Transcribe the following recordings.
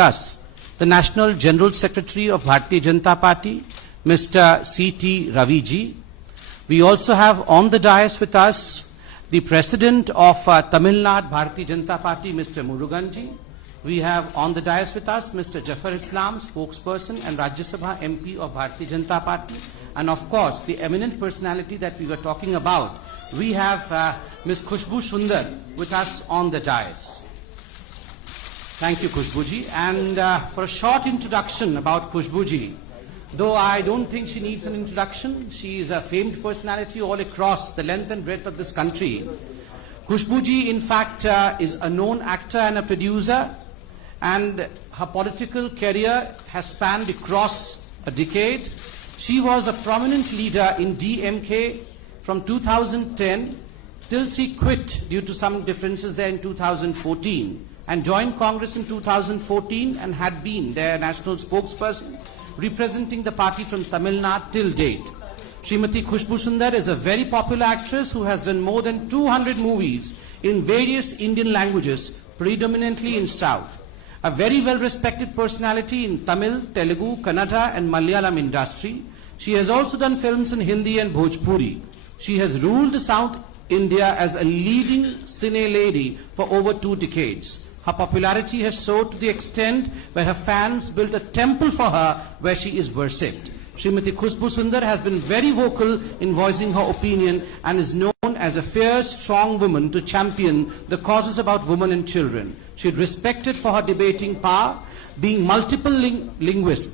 us the National General Secretary of Bharatiya Janata Party, Mr. C.T. Raviji. We also have on the dais with us the President of Tamil Nadu Bharatiya Janata Party, Mr. Muruganji. We have on the dais with us Mr. Jafar Islam, spokesperson and Rajya Sabha MP of Bharatiya Janata Party. And of course, the eminent personality that we were talking about, we have Ms. Khushbu Sundar with us on the dais. Thank you, Khushbuji. And for a short introduction about Khushbuji, though I don't think she needs an introduction, she is a famed personality all across the length and breadth of this country. Khushbuji, in fact, is a known actor and a producer, and her political career has spanned across a decade. She was a prominent leader in DMK from 2010 till she quit due to some differences there in 2014. And joined Congress in 2014 and had been their national spokesperson representing the party from Tamil Nadu till date. Srimati Khushbu Sundar is a very popular actress who has done more than 200 movies in various Indian languages, predominantly in South. A very well-respected personality in Tamil, Telugu, Kannada and Malayalam industry. She has also done films in Hindi and Bhojpuri. She has ruled South India as a leading cine lady for over 2 decades. Her popularity has soared to the extent where her fans built a temple for her where she is worshipped. Srimati Khushbu Sundar has been very vocal in voicing her opinion and is known as a fierce, strong woman to champion the causes about women and children. She is respected for her debating power, being multiple linguist,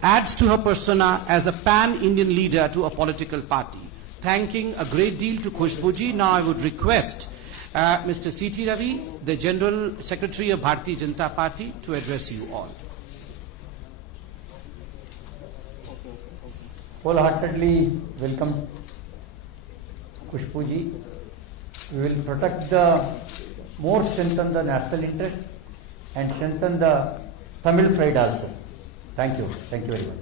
adds to her persona as a pan-Indian leader to a political party. Thanking a great deal to Khushbuji, now I would request Mr. C.T. Ravi, the General Secretary of Bharatiya Janata Party, to address you all. Wholeheartedly welcome Khushbuji. We will protect more strengthen the national interest and strengthen the Tamil pride also. Thank you. Thank you very much.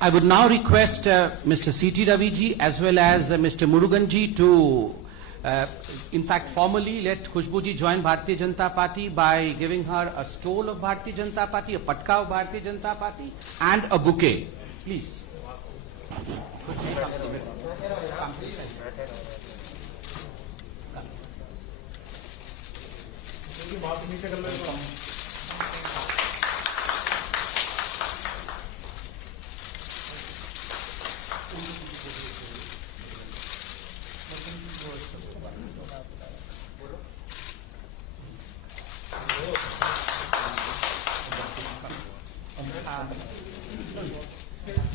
I would now request Mr. C.T. Raviji as well as Mr. Muruganji to in fact formally let Khushbuji join Bharatiya Janata Party by giving her a stole of Bharatiya Janata Party, a patka of Bharatiya Janata Party and a bouquet. Please.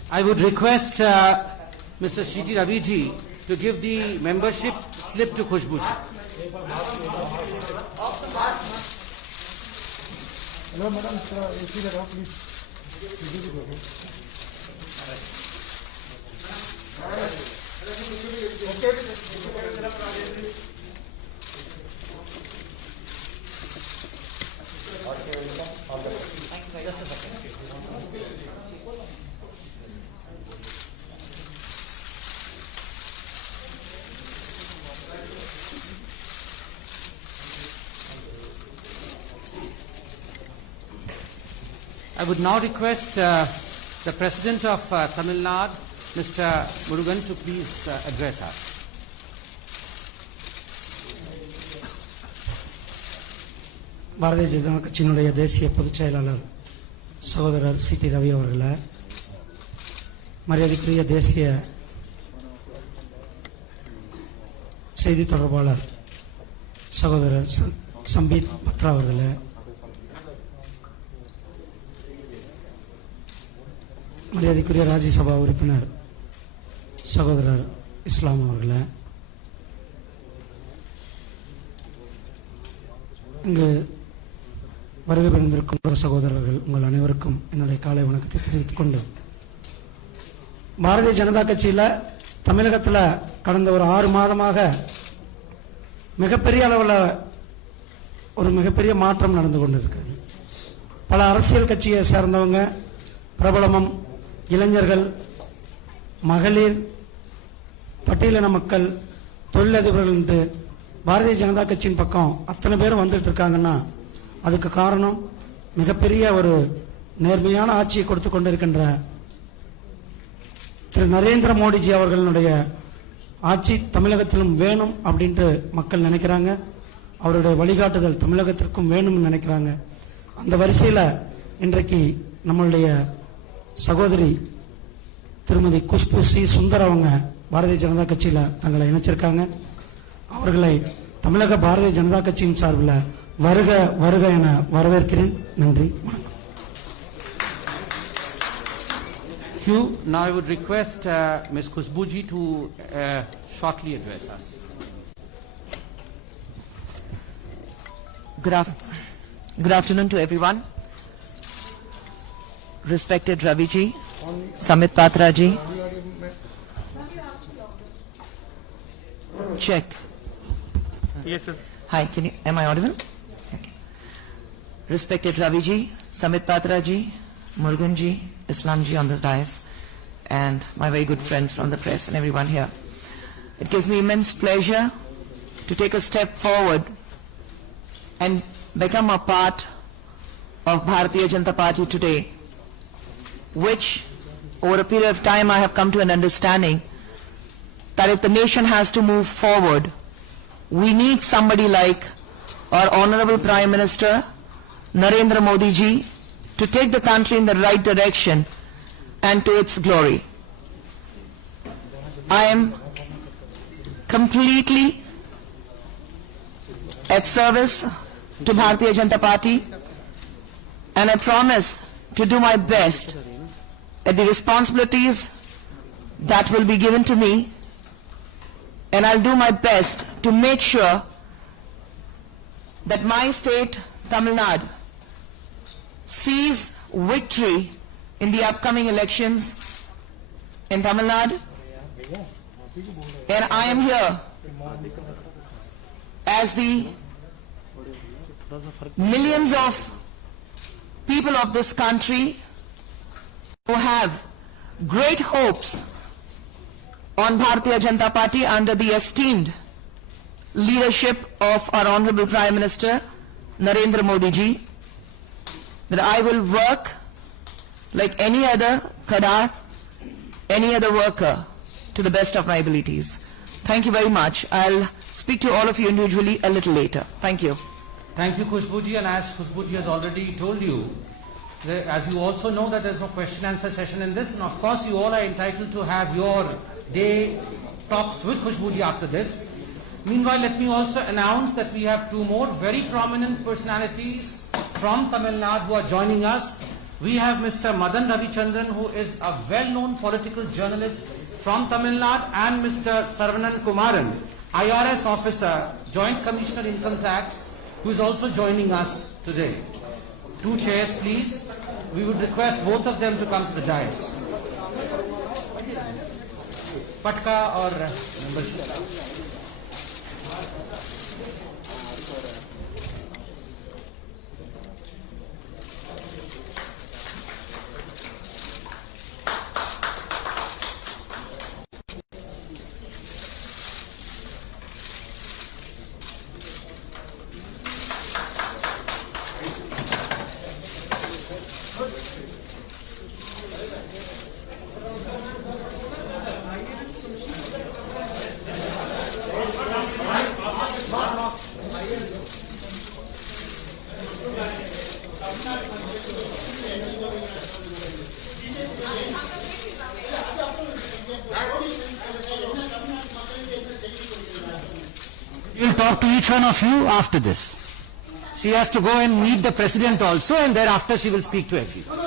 I would request Mr. C.T. Raviji to give the membership slip to Khushbuji. Hello, madam. Please. Just a second. I would now request the President of Tamil Nadu, Mr. Murugan, to please address us. Bharatiya Janata கட்சியினுடைய தேசிய பொதுச் செயலாளர் சகோதரர் C.T. Ravi அவர்களே, மரியாதைக்குரிய தேசிய செய்தி தொடர்பாளர் சகோதரர் சம்பீத் பத்ரா அவர்களே, மரியாதைக்குரிய ராஜ்யசபா உறுப்பினர் சகோதரர் இஸ்லாம் அவர்களே, இங்கு வருகை புரிந்திருக்கும் சகோதரர்கள் உங்கள் அனைவருக்கும் என்னுடைய காலை வணக்கத்தை தெரிவித்துக் கொண்டு, பாரதிய ஜனதா கட்சியில் தமிழகத்தில் கடந்த ஒரு 6 மாதமாக மிகப்பெரிய அளவில் ஒரு மிகப்பெரிய மாற்றம் நடந்து கொண்டிருக்கிறது. பல அரசியல் கட்சியை சேர்ந்தவங்க, பிரபலமும் இளைஞர்கள், மகளிர், பட்டியலின மக்கள், தொழிலதிபர்கள் என்று பாரதிய ஜனதா கட்சியின் பக்கம் அத்தனை பேரும் வந்துட்டு இருக்காங்கன்னா அதுக்கு காரணம் மிகப்பெரிய ஒரு நேர்மையான ஆட்சியை கொடுத்து கொண்டிருக்கின்ற திரு நரேந்திர மோடிஜி அவர்களுடைய ஆட்சி தமிழகத்திலும் வேணும் அப்படின்ட்டு மக்கள் நினைக்கிறாங்க. அவருடைய வழிகாட்டுதல் தமிழகத்திற்கும் வேணும்னு நினைக்கிறாங்க. அந்த வரிசையில் இன்றைக்கு நம்மளுடைய சகோதரி திருமதி குஷ்பு சி சுந்தர் அவங்க பாரதிய ஜனதா கட்சியில் தங்களை இணைச்சிருக்காங்க. அவர்களை தமிழக பாரதிய ஜனதா கட்சியின் சார்பில் வருக வருக என வரவேற்கிறேன். நன்றி, வணக்கம். Now I would request Ms. Kushbuji to shortly address us. Good afternoon to everyone. Respected Ravi ji, Samit Patra ji. Check. Yes, sir. Hi, am I audible? Okay. Respected Ravi ji, Samit Patra ji, Murugan ji, Islam ji on the dais, and my very good friends from the press and everyone here. It gives me immense pleasure to take a step forward and become a part of Bharatiya Janata Party today, which over a period of time I have come to an understanding that if the nation has to move forward, we need somebody like our Honorable Prime Minister Narendra Modi ji to take the country in the right direction and to its glory. I am completely at service to Bharatiya Janata Party, and I promise to do my best at the responsibilities that will be given to me, and I'll do my best to make sure that my state, Tamil Nadu, sees victory in the upcoming elections in Tamil Nadu, and I am here as the millions of people of this country who have great hopes on Bharatiya Janata Party under the esteemed leadership of our Honorable Prime Minister Narendra Modi ji, that I will work like any other Kadar, any other worker, to the best of my abilities. Thank you very much. I'll speak to all of you individually a little later. Thank you. Thank you, Kushbuji, and as Kushbuji has already told you, as you also know that there's no question answer session in this, and of course you all are entitled to have your day talks with Kushbuji after this. Meanwhile, let me also announce that we have two more very prominent personalities from Tamil Nadu who are joining us. We have Mr. Madan Ravichandran, who is a well-known political journalist from Tamil Nadu, and Mr. Saravanan Kumaran, IRS officer, Joint Commissioner Income Tax, who is also joining us today. Two chairs, please. We would request both of them to come to the dais. Patka or membership? We will talk to each one of you after this. She has to go and meet the president also, and thereafter she will speak to everyone.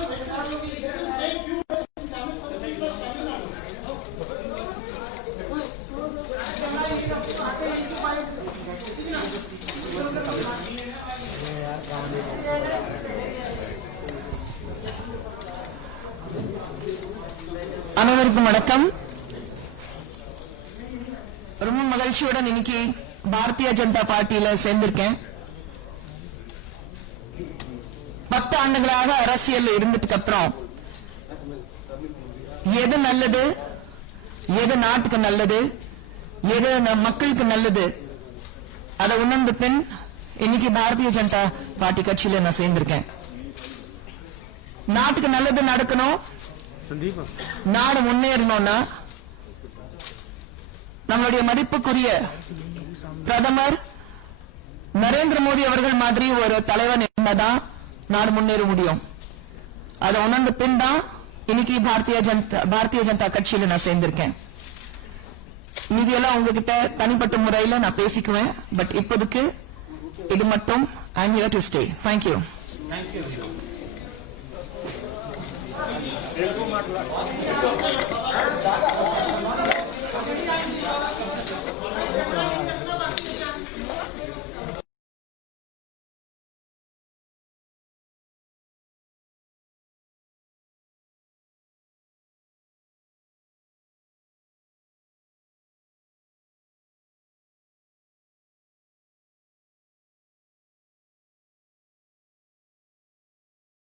அனைவருக்கும் வணக்கம். ரொம்ப மகிழ்ச்சியுடன் இன்னைக்கு பாரதிய ஜனதா பார்ட்டியில சேர்ந்திருக்கேன். 10 ஆண்டுகளாக அரசியல் இருந்ததுக்கு அப்புறம் எது நல்லது, எது நாட்டுக்கு நல்லது, எது மக்களுக்கு நல்லது, அதை உணர்ந்த பின் இன்னைக்கு பாரதிய ஜனதா பார்ட்டி கட்சியில நான் சேர்ந்திருக்கேன். நாட்டுக்கு நல்லது நடக்கணும், संदीप நாடு முன்னேறணும்னா நம்மளுடைய மதிப்புக்குரிய பிரதமர் நரேந்திர மோடி அவர்கள் மாதிரி ஒரு தலைவன் இருந்தாதான் நாடு முன்னேற முடியும். அதை உணர்ந்த பின் தான் இன்னைக்கு பாரதிய ஜனதா கட்சியில நான் சேர்ந்திருக்கேன். மீதியெல்லாம் உங்ககிட்ட தனிப்பட்ட முறையில நான் பேசிக்குவேன். பட் இப்போதைக்கு இது மட்டும் I am here to stay. Thank you. Thank you.